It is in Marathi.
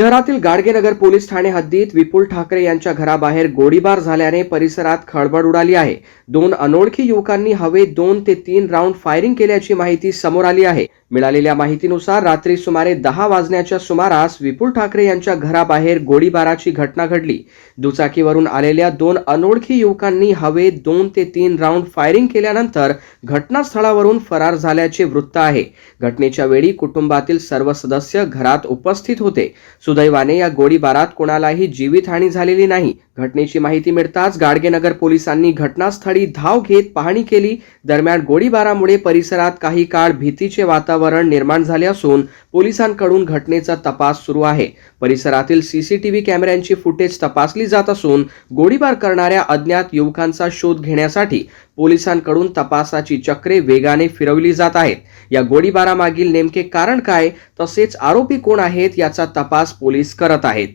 शहरातील गाडगेनगर पोलीस ठाणे हद्दीत विपुल ठाकरे यांच्या घराबाहेर गोळीबार झाल्याने परिसरात खळबळ उडाली आहे। दोन अनोळखी युवकांनी हवेत 2 ते 3 राऊंड फायरिंग केल्याची माहिती समोर आली आहे। मिळालेल्या माहितीनुसार रात्री सुमारे 10 वाजण्याच्या सुमारास विपुल ठाकरे यांच्या घराबाहेर गोळीबाराची घटना घडली। दुचाकीवरून आलेल्या 2 अनोळखी युवकांनी हवेत 2 ते 3 राऊंड फायरिंग केल्यानंतर घटनास्थळावरून फरार झाल्याचे वृत्त आहे। घटनेच्या वेळी कुटुंबातील सर्व सदस्य घरात उपस्थित होते। सुदैवाने या गोळीबारात कोणालाही जीवितहानी झालेली नाही। घटनेची माहिती मिळताच गाडगेनगर पोलिसांनी घटनास्थळी धाव घेत पाहणी केली। दरम्यान गोळीबारामुळे परिसरात काही काळ भीतीचे वातावरण निर्माण झाले असून पोलिसांकडून घटनेचा तपास सुरू आहे। परिसरातील सीसीटीव्ही कॅमेऱ्यांची फुटेज तपासली जात असून गोळीबार करणाऱ्या अज्ञात युवकांचा शोध घेण्यासाठी पोलिसांकडून तपासाची चक्रे वेगाने फिरवली जात आहेत। या गोळीबारामागील नेमके कारण काय तसेच आरोपी कोण आहेत याचा तपास पोलीस करत आहेत।